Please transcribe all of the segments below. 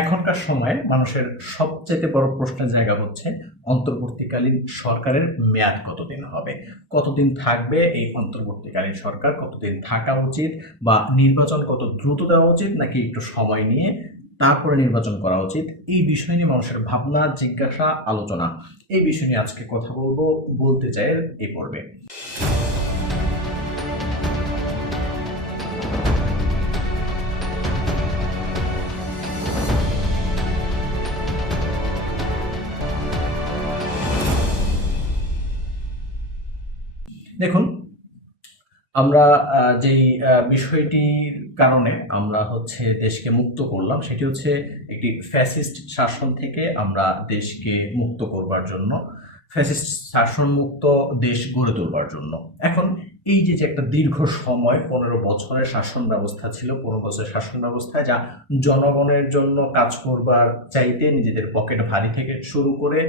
এখনকার সময়ে মানুষের সবচেয়ে বড় প্রশ্নের জায়গা হচ্ছে অন্তর্বর্তীকালীন সরকারের মেয়াদ কতদিন হবে, কতদিন থাকবে এই অন্তর্বর্তীকালীন সরকার, কতদিন থাকা উচিত, বা নির্বাচন কত দ্রুত দেওয়া উচিত নাকি একটু সময় নিয়ে তারপরে নির্বাচন করা উচিত। এই বিষয় নিয়ে মানুষের ভাবনা, জিজ্ঞাসা, আলোচনা, এই বিষয় নিয়ে আজকে কথা বলতে চাই এই পর্বে। দেখুন, আমরা যেই বিষয়টির কারণে আমরা দেশকে মুক্ত করলাম সেটি হচ্ছে একটি ফ্যাসিস্ট শাসন থেকে আমরা দেশকে মুক্ত করবার জন্য, ফ্যাসিস্ট শাসনমুক্ত দেশ গড়ে তোলবার জন্য। এখন এই যে একটা দীর্ঘ সময় 15 বছরের শাসন ব্যবস্থা ছিল, 15 বছরের শাসন ব্যবস্থায় যা জনগণের জন্য কাজ করবার চাইতে নিজেদের পকেট ভারী থেকে শুরু করে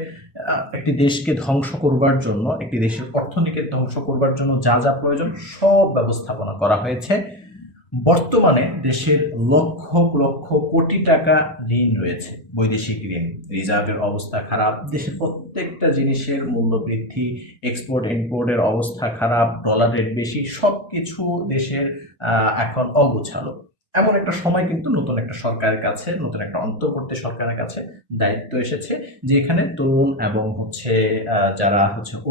একটি দেশকে ধ্বংস করবার জন্য, একটি দেশের অর্থনীতিকে ধ্বংস করবার জন্য যা যা প্রয়োজন সব ব্যবস্থাপনা করা হয়েছে। বর্তমানে দেশের লক্ষ লক্ষ কোটি টাকা ঋণ রয়েছে, বৈদেশিক ঋণ, রিজার্ভের অবস্থা খারাপ, দেশের প্রত্যেকটা জিনিসের মূল্য বৃদ্ধি, এক্সপোর্ট ইম্পোর্টের অবস্থা খারাপ, ডলার রেট বেশি, সবকিছু দেশের এখন অগোছালো। এমন একটা সময় কিন্তু নতুন একটা সরকারের কাছে, নতুন একটা অন্তর্বর্তী সরকারের কাছে দায়িত্ব এসেছে, যে এখানে তরুণ এবং যারা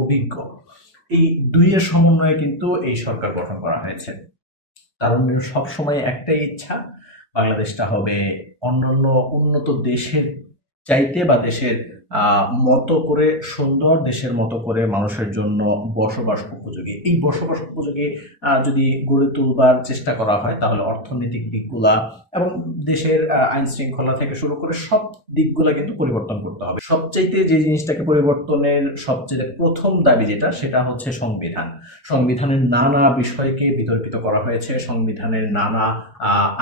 অভিজ্ঞ, এই দুইয়ের সমন্বয়ে কিন্তু এই সরকার গঠন করা হয়েছে। তারুণ্যের সবসময় একটাই ইচ্ছা, বাংলাদেশটা হবে অন্যান্য উন্নত দেশের চাইতে বা দেশের মতো করে সুন্দর, দেশের মতো করে মানুষের জন্য বসবাস উপযোগী। এই বসবাস উপযোগী যদি গড়ে তুলবার চেষ্টা করা হয় তাহলে অর্থনৈতিক দিকগুলা এবং দেশের আইন শৃঙ্খলা থেকে শুরু করে সব দিকগুলা কিন্তু পরিবর্তন করতে হবে। সবচাইতে যে জিনিসটাকে পরিবর্তনের সবচেয়ে প্রথম দাবি যেটা, সেটা হচ্ছে সংবিধান। সংবিধানের নানা বিষয়কে বিতর্কিত করা হয়েছে, সংবিধানের নানা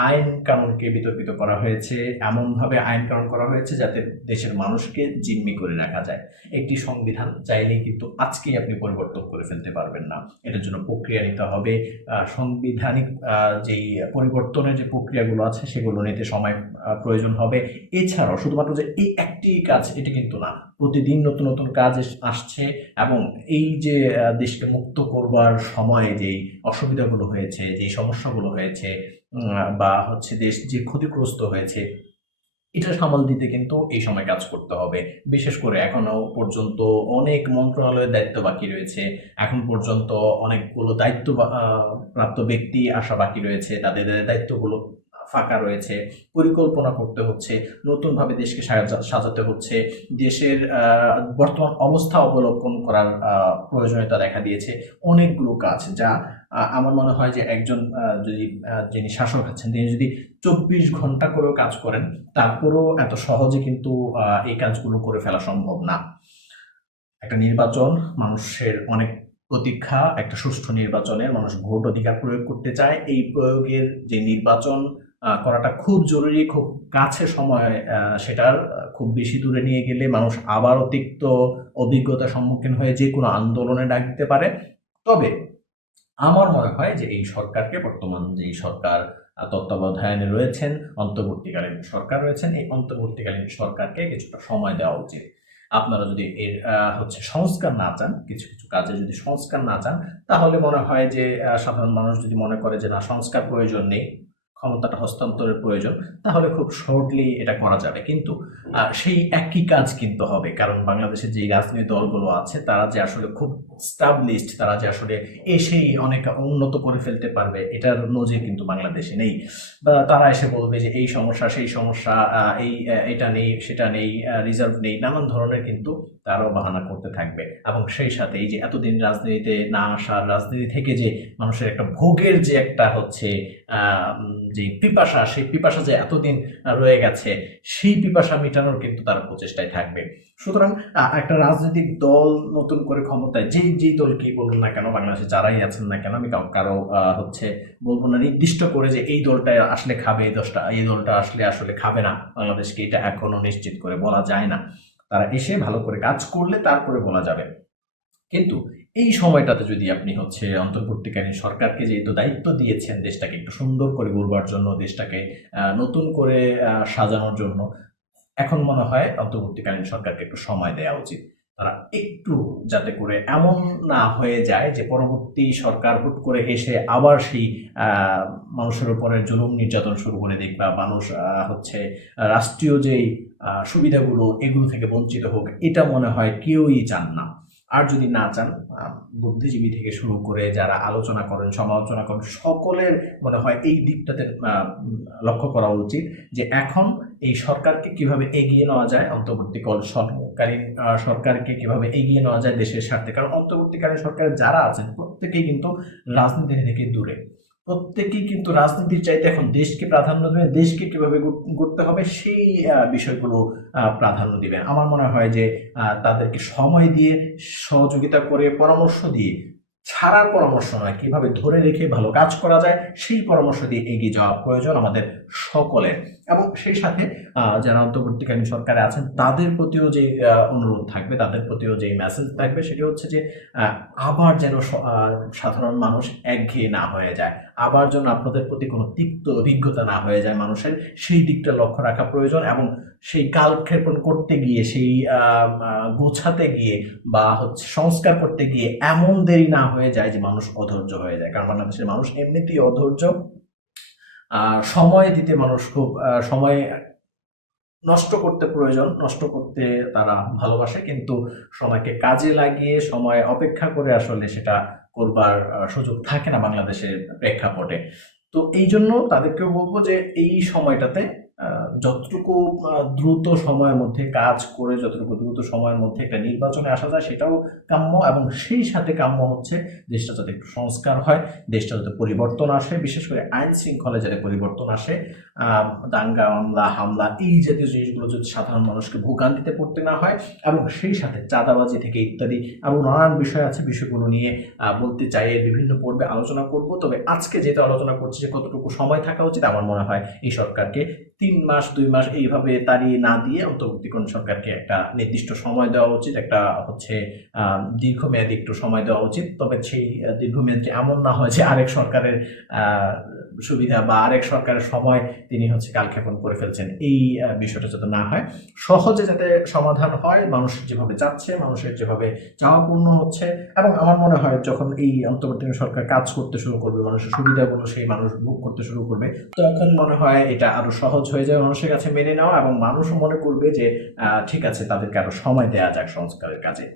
আইন কানুনকে বিতর্কিত করা হয়েছে, এমনভাবে আইন কানুন করা হয়েছে যাতে দেশের মানুষকে জিম্মি করে রাখা যায়। একটি সংবিধান চাইলেই কিন্তু আজকেই আপনি পরিবর্তন করে ফেলতে পারবেন না, এটার জন্য প্রক্রিয়া নিতে হবে। সাংবিধানিক যেই পরিবর্তনের যে প্রক্রিয়াগুলো আছে সেগুলো নিতে সময় প্রয়োজন হবে। এছাড়াও শুধুমাত্র যে এই একটি কাজ, এটি কিন্তু না, প্রতিদিন নতুন নতুন কাজ আসছে, এবং এই যে দেশকে মুক্ত করবার সময়ে যেই অসুবিধাগুলো হয়েছে, যেই সমস্যাগুলো হয়েছে, বা দেশ যে ক্ষতিগ্রস্ত হয়েছে, এটা সামাল দিতে কিন্তু এই সময় কাজ করতে হবে। বিশেষ করে এখনো পর্যন্ত অনেক মন্ত্রণালয়ের দায়িত্ব বাকি রয়েছে, এখন পর্যন্ত অনেকগুলো দায়িত্ব প্রাপ্ত ব্যক্তি আসা বাকি রয়েছে, তাদের দায়িত্বগুলো ফাঁকা রয়েছে। পরিকল্পনা করতে হচ্ছে, নতুনভাবে দেশকে সাজাতে হচ্ছে, দেশের বর্তমান অবস্থা অবলোকন করার প্রয়োজনীয়তা দেখা দিয়েছে। অনেকগুলো কাজ যা আমার মনে হয় যে একজন যিনি শাসক আছেন তিনি যদি 24 ঘন্টা করেও কাজ করেন তারপরেও এত সহজে কিন্তু এই কাজগুলো করে ফেলা সম্ভব না। একটা নির্বাচন মানুষের অনেক প্রতীক্ষা, একটা সুষ্ঠু নির্বাচনের মানুষ ভোট অধিকার প্রয়োগ করতে চায়। এই প্রয়োগের যে নির্বাচন করাটা খুব জরুরি, খুব কাছে সময়, সেটার খুব বেশি দূরে নিয়ে গেলে মানুষ আবারও তিক্ত অভিজ্ঞতার সম্মুখীন হয়ে যে কোনো আন্দোলনে ডাক দিতে পারে। তবে আমার মনে হয় যে এই সরকারকে, বর্তমান যে সরকার তত্ত্বাবধানে রয়েছেন, অন্তর্বর্তীকালীন সরকার রয়েছেন, এই অন্তর্বর্তীকালীন সরকারকে কিছুটা সময় দেওয়া উচিত। আপনারা যদি এর সংস্কার না চান, কিছু কিছু কাজে যদি সংস্কার না চান, তাহলে মনে হয় যে সাধারণ মানুষ যদি মনে করে যে না, সংস্কার প্রয়োজন নেই, ক্ষমতাটা হস্তান্তরের প্রয়োজন, তাহলে খুব শর্টলি এটা করা যাবে। কিন্তু সেই একই কাজ কিন্তু হবে, কারণ বাংলাদেশের যে রাজনৈতিক দলগুলো আছে তারা যে আসলে খুব স্টাবলিশড, তারা যে আসলে এসেই অনেক উন্নত করে ফেলতে পারবে এটার নজির কিন্তু বাংলাদেশে নেই। বা তারা এসে বলবে যে এই সমস্যা, সেই সমস্যা, এটা নেই, সেটা নেই, রিজার্ভ নেই, নানান ধরনের কিন্তু তারাও বাহানা করতে থাকবে। এবং সেই সাথে এই যে এতদিন রাজনীতিতে না আসার, রাজনীতি থেকে যে মানুষের একটা ভোগের যে একটা যে পিপাসা, সেই পিপাসা যে এতদিন রয়ে গেছে, সেই পিপাসা মেটানোর কিন্তু তারা প্রচেষ্টায় থাকবে। সুতরাং একটা রাজনৈতিক দল নতুন করে ক্ষমতায়, যেই দলকেই বলুন না কেন, বাংলাদেশে যারাই আছেন না কেন, আমি কারো বলবো না নির্দিষ্ট করে যে এই দলটা আসলে খাবে, এই দলটা আসলে খাবে না বাংলাদেশকে, এটা এখনো নিশ্চিত করে বলা যায় না। তারা এসে ভালো করে কাজ করলে তারপরে বলা যাবে। কিন্তু এই সময়টাতে যদি আপনি হচ্ছে অন্তর্বর্তীকালীন সরকারকে যেহেতু দায়িত্ব দিয়েছেন দেশটাকে একটু সুন্দর করে গড়বার জন্য, দেশটাকে নতুন করে সাজানোর জন্য, এখন মনে হয় অন্তর্বর্তীকালীন সরকারকে একটু সময় দেওয়া উচিত। তারা একটু যাতে করে এমন না হয়ে যায় যে পরবর্তী সরকার হুট করে এসে আবার সেই মানুষের উপরে জুলুম নির্যাতন শুরু করে দিক, বা মানুষ হচ্ছে রাষ্ট্রীয় যেই সুবিধাগুলো এগুলো থেকে বঞ্চিত হোক, এটা মনে হয় কেউই চান না। আর যদি না চান, বুদ্ধিজীবী থেকে শুরু করে যারা আলোচনা করেন, সমালোচনা করেন, সকলের মনে হয় এই দিকটাতে লক্ষ্য করা উচিত যে এখন এই সরকারকে কিভাবে এগিয়ে নেওয়া যায়, অন্তর্বর্তীকালীন সরকারকে কিভাবে এগিয়ে নেওয়া যায় দেশের স্বার্থে। কারণ অন্তর্বর্তীকালীন সরকারের যারা আছেন প্রত্যেকেই কিন্তু রাজনীতি থেকে দূরে, প্রত্যেকেই কিন্তু রাজনীতির চাইতে এখন দেশকে প্রাধান্য দেবে, দেশকে কিভাবে গড়তে হবে সেই বিষয়গুলো প্রাধান্য দিবেন। আমার মনে হয় যে তাদেরকে সময় দিয়ে, সহযোগিতা করে, পরামর্শ দিয়ে, ছাড়ার পরামর্শ নয়, কিভাবে ধরে রেখে ভালো কাজ করা যায় সেই পরামর্শ দিয়ে এগিয়ে যাওয়া প্রয়োজন আমাদের সকলের। এবং সেই সাথে যারা অন্তর্বর্তীকালীন সরকারে আছেন তাদের প্রতিও যে অনুরোধ থাকবে, তাদের প্রতিও যে মেসেজ থাকবে, সেটি হচ্ছে যে আবার যেন সাধারণ মানুষ একঘেয়ে না হয়ে যায়, আবার যেন আপনাদের প্রতি কোনো তিক্ত অভিজ্ঞতা না হয়ে যায় মানুষের, সেই দিকটা লক্ষ্য রাখা প্রয়োজন। এবং সেই কালক্ষেপণ করতে গিয়ে, সেই গোছাতে গিয়ে বা হচ্ছে সংস্কার করতে গিয়ে এমন দেরি না হয়ে যায় যে মানুষ অধৈর্য হয়ে যায়। কারণ বাংলাদেশের মানুষ এমনিতেই অধৈর্য, সময় দিতে মানুষ খুব সময় নষ্ট করতে প্রয়োজন, নষ্ট করতে তারা ভালোবাসে, কিন্তু সময়কে কাজে লাগিয়ে সময় অপেক্ষা করে আসলে সেটা করবার সুযোগ থাকে না বাংলাদেশের প্রেক্ষাপটে। তো এই জন্য তাদেরকেও বলবো যে এই সময়টাতে যতটুকু দ্রুত সময়ের মধ্যে কাজ করে, যতটুকু দ্রুত সময়ের মধ্যে একটা নির্বাচনে আসা যায় সেটাও কাম্য। এবং সেই সাথে কাম্য হচ্ছে দেশটা যাতে একটু সংস্কার হয়, দেশটা যাতে পরিবর্তন আসে, বিশেষ করে আইন শৃঙ্খলায় যাতে পরিবর্তন আসে, দাঙ্গা মামলা হামলা এই জাতীয় জিনিসগুলো যদি সাধারণ মানুষকে ভোগান্তিতে পড়তে না হয়, এবং সেই সাথে চাঁদাবাজি থেকে ইত্যাদি এবং নানান বিষয় আছে, বিষয়গুলো নিয়ে বলতে চাই এর বিভিন্ন পর্বে আলোচনা করব। তবে আজকে যেহেতু আলোচনা করছি যে কতটুকু সময় থাকা উচিত, আমার মনে হয় এই সরকারকে 3 মাস 2 মাস এইভাবে তাড়িয়ে না দিয়ে অন্তর্বর্তীকালীন সরকারকে একটা নির্দিষ্ট সময় দেওয়া উচিত, একটা হচ্ছে দীর্ঘমেয়াদী একটু সময় দেওয়া উচিত। তবে সেই দীর্ঘমেয়াদী এমন না হয় যে আরেক সরকারের সুবিধা বা আরেক সরকারের সময় তিনি হচ্ছে কালক্ষেপণ করে ফেলছেন, এই বিষয়টা যাতে না হয়, সহজে যাতে সমাধান হয়, মানুষ যেভাবে চাচ্ছে, মানুষের যেভাবে চাওয়া পূর্ণ হচ্ছে। এবং আমার মনে হয় যখন এই অন্তর্বর্তীকালীন সরকার কাজ করতে শুরু করবে, মানুষের সুবিধাগুলো সেই মানুষ ভোগ করতে শুরু করবে, তখন মনে হয় এটা আরো সহজ হয়ে যাবে মানুষের কাছে মেনে নেওয়া, এবং মানুষও মনে করবে যে ঠিক আছে, তাদেরকে আরো সময় দেওয়া যাক সংস্কারের কাজে।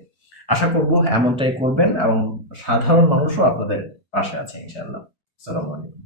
আশা করব এমনটাই করবেন, এবং সাধারণ মানুষও আপনাদের পাশে আছে ইনশাআল্লাহ। আসসালামু আলাইকুম।